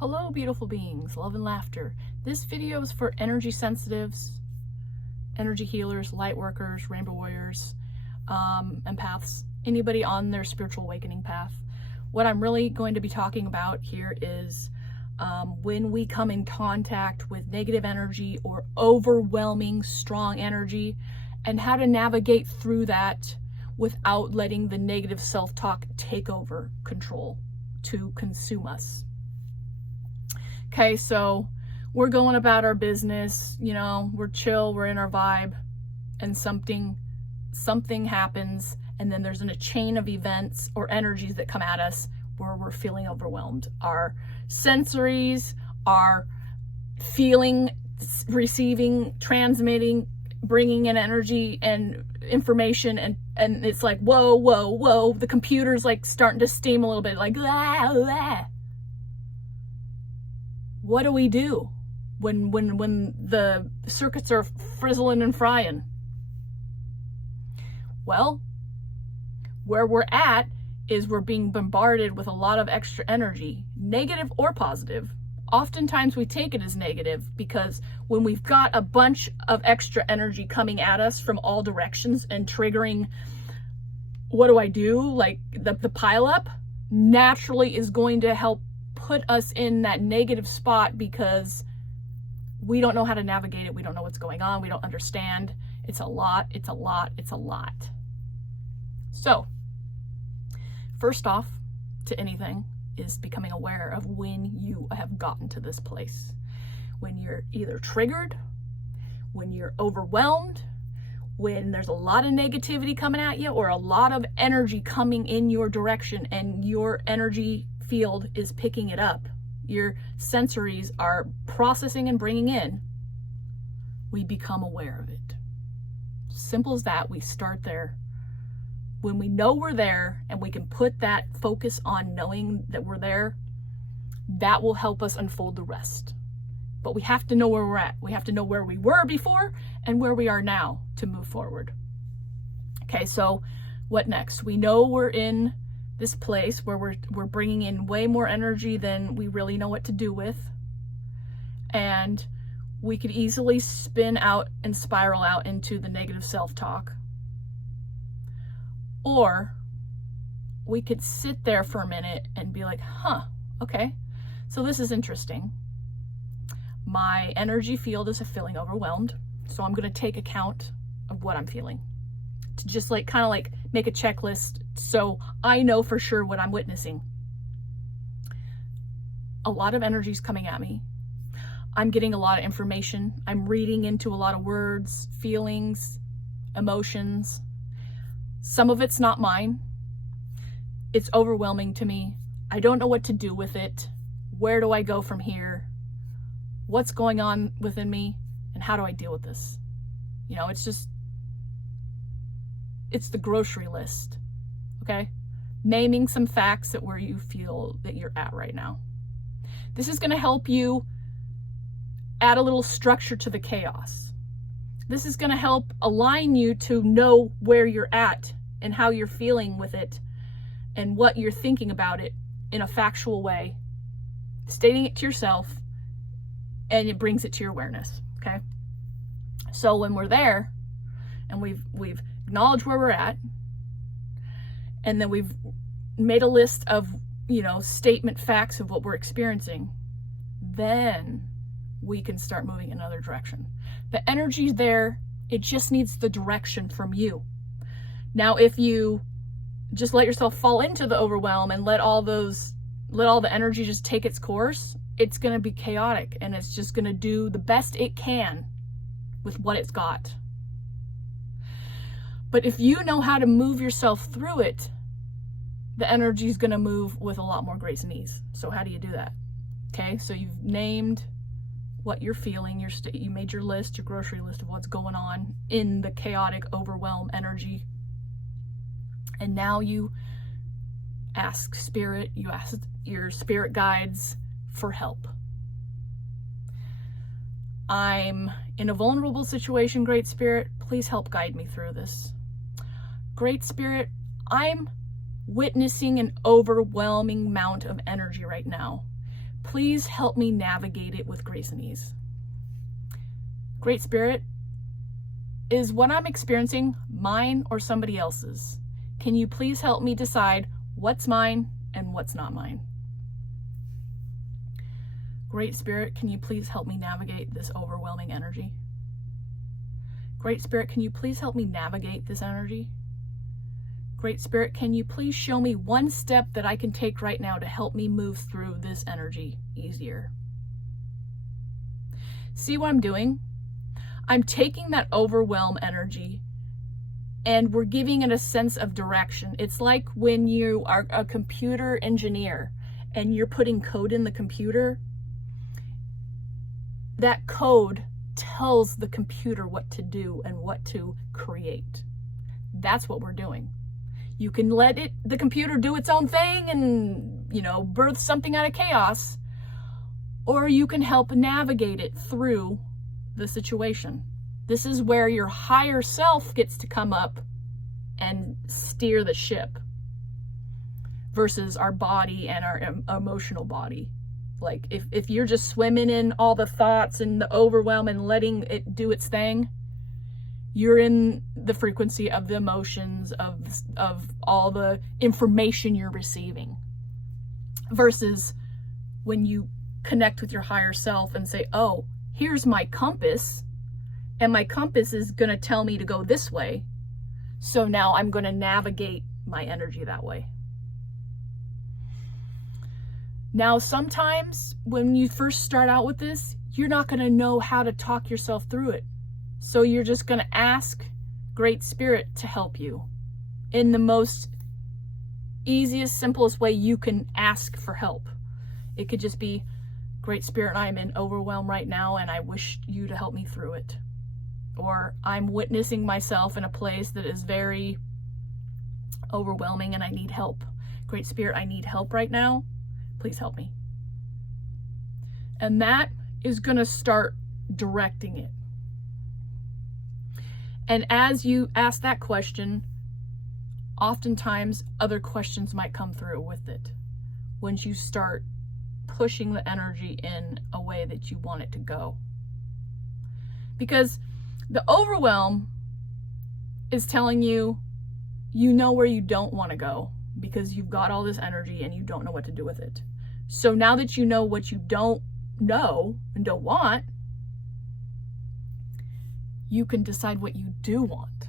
Hello, beautiful beings, love and laughter. This video is for energy sensitives, energy healers, light workers, rainbow warriors, empaths, anybody on their spiritual awakening path. What I'm really going to be talking about here is when we come in contact with negative energy or overwhelming strong energy, and how to navigate through that without letting the negative self-talk take over control to consume us. Okay, so we're going about our business, we're chill, we're in our vibe, and something happens, and then there's a chain of events or energies that come at us where we're feeling overwhelmed. Our sensories are feeling, receiving, transmitting, bringing in energy and information, and it's like, whoa, the computer's like starting to steam a little bit, like, blah. What do we do when the circuits are frizzling and frying? Well, where we're at is we're being bombarded with a lot of extra energy, negative or positive. Oftentimes we take it as negative because when we've got a bunch of extra energy coming at us from all directions and triggering, what do I do? Like the pile up naturally is going to help put us in that negative spot because we don't know how to navigate it. We don't know what's going on. We don't understand. It's a lot. So, first off, to anything is becoming aware of when you have gotten to this place. When you're either triggered, when you're overwhelmed, when there's a lot of negativity coming at you or a lot of energy coming in your direction and your energy field is picking it up, your sensories are processing and bringing in, we become aware of it. Simple as that. We start there. When we know we're there and we can put that focus on knowing that we're there, that will help us unfold the rest. But we have to know where we're at. We have to know where we were before and where we are now to move forward. Okay, so what next? We know we're in this place where we're bringing in way more energy than we really know what to do with. And we could easily spin out and spiral out into the negative self-talk. Or we could sit there for a minute and be like, okay, so this is interesting. My energy field is feeling overwhelmed, so I'm going to take account of what I'm feeling. To just kind of make a checklist so I know for sure what I'm witnessing. A lot of energy is coming at me. I'm getting a lot of information. I'm reading into a lot of words, feelings, emotions. Some of it's not mine. It's overwhelming to me. I don't know what to do with it. Where do I go from here? What's going on within me? And how do I deal with this? It's the grocery list, okay? Naming some facts at where you feel that you're at right now. This is going to help you add a little structure to the chaos. This is going to help align you to know where you're at and how you're feeling with it and what you're thinking about it in a factual way, stating it to yourself, and it brings it to your awareness, okay? So when we're there and we've acknowledged where we're at, and then we've made a list of, statement facts of what we're experiencing, then we can start moving in another direction. The energy's there. It just needs the direction from you. Now, if you just let yourself fall into the overwhelm and let all the energy just take its course, it's going to be chaotic, and it's just going to do the best it can with what it's got. But if you know how to move yourself through it, the energy is going to move with a lot more grace and ease. So how do you do that? Okay, so you've named what you're feeling, you made your list, your grocery list of what's going on in the chaotic overwhelm energy. And now you ask spirit, you ask your spirit guides for help. I'm in a vulnerable situation, Great Spirit. Please help guide me through this. Great Spirit, I'm witnessing an overwhelming amount of energy right now. please help me navigate it with grace and ease. Great Spirit, is what I'm experiencing mine or somebody else's? Can you please help me decide what's mine and what's not mine? Great Spirit, can you please help me navigate this overwhelming energy? Great Spirit, can you please help me navigate this energy? Great Spirit, can you please show me one step that I can take right now to help me move through this energy easier? See what I'm doing? I'm taking that overwhelm energy and we're giving it a sense of direction. It's like when you are a computer engineer and you're putting code in the computer, that code tells the computer what to do and what to create. That's what we're doing. You can let the computer do its own thing and, birth something out of chaos, or you can help navigate it through the situation. This is where your higher self gets to come up and steer the ship versus our body and our emotional body. Like if you're just swimming in all the thoughts and the overwhelm and letting it do its thing, you're in the frequency of the emotions of all the information you're receiving. Versus when you connect with your higher self and say, oh, here's my compass, and my compass is going to tell me to go this way. So now I'm going to navigate my energy that way. Now, sometimes when you first start out with this, you're not going to know how to talk yourself through it. So you're just going to ask Great Spirit to help you in the most easiest, simplest way you can ask for help. It could just be, Great Spirit, I'm in overwhelm right now and I wish you to help me through it. Or I'm witnessing myself in a place that is very overwhelming and I need help. Great Spirit, I need help right now. Please help me. And that is going to start directing it. And as you ask that question, oftentimes other questions might come through with it. Once you start pushing the energy in a way that you want it to go. Because the overwhelm is telling you, you know where you don't want to go because you've got all this energy and you don't know what to do with it. So now that you know what you don't know and don't want, you can decide what you do want.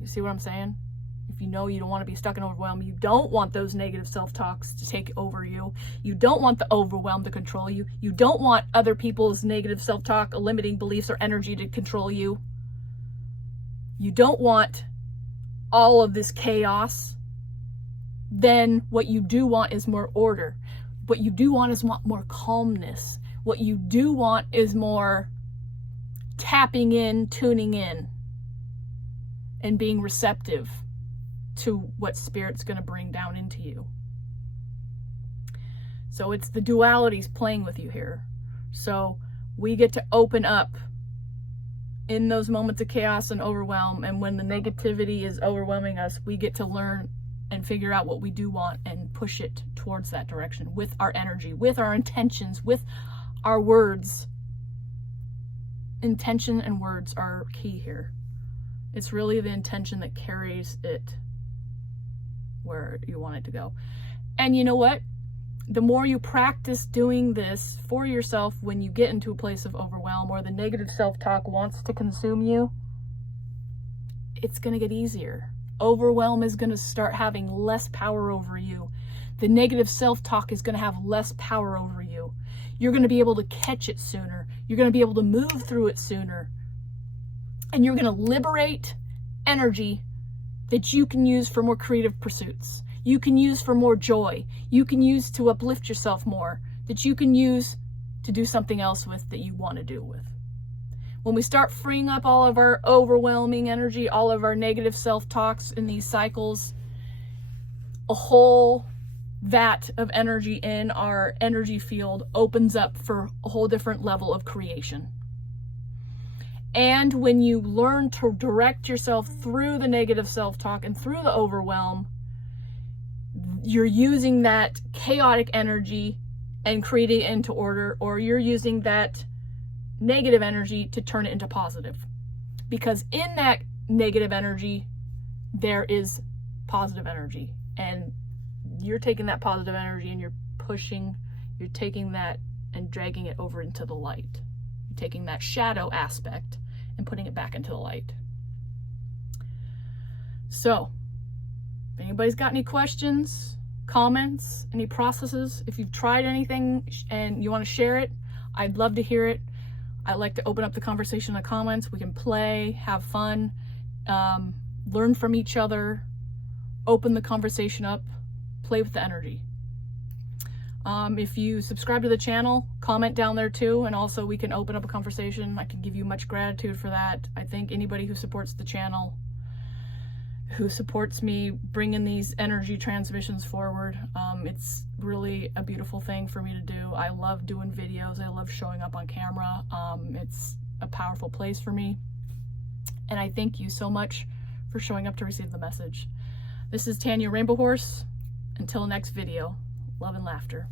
You see what I'm saying? If you know you don't want to be stuck in overwhelm, you don't want those negative self-talks to take over you. You don't want the overwhelm to control you. You don't want other people's negative self-talk, limiting beliefs, or energy to control you. You don't want all of this chaos. Then what you do want is more order. What you do want is more calmness. What you do want is more tapping in, tuning in, and being receptive to what Spirit's going to bring down into you. So it's the dualities playing with you here. So we get to open up in those moments of chaos and overwhelm, and when the negativity is overwhelming us, we get to learn and figure out what we do want and push it towards that direction with our energy, with our intentions, with our words. Intention and words are key here. It's really the intention that carries it where you want it to go. And you know what? The more you practice doing this for yourself when you get into a place of overwhelm or the negative self-talk wants to consume you, it's going to get easier. Overwhelm is going to start having less power over you. The negative self-talk is going to have less power over you. You're going to be able to catch it sooner. You're going to be able to move through it sooner. And you're going to liberate energy that you can use for more creative pursuits. You can use for more joy. You can use to uplift yourself more. That you can use to do something else with that you want to do with. When we start freeing up all of our overwhelming energy, all of our negative self-talks in these cycles, a whole vat of energy in our energy field opens up for a whole different level of creation. And when you learn to direct yourself through the negative self-talk and through the overwhelm, you're using that chaotic energy and create it into order, or you're using that negative energy to turn it into positive. Because in that negative energy, there is positive energy. And you're taking that positive energy and you're taking that and dragging it over into the light. You're taking that shadow aspect and putting it back into the light. So, if anybody's got any questions, comments, any processes, if you've tried anything and you want to share it, I'd love to hear it. I like to open up the conversation in the comments. We can play, have fun, learn from each other, open the conversation up, play with the energy. If you subscribe to the channel, comment down there too, and also we can open up a conversation. I can give you much gratitude for that. I think anybody who supports the channel, who supports me bringing these energy transmissions forward, it's really a beautiful thing for me to do. I love doing videos. I love showing up on camera. It's a powerful place for me. And I thank you so much for showing up to receive the message. This is Tanya Rainbow Horse. Until next video, love and laughter.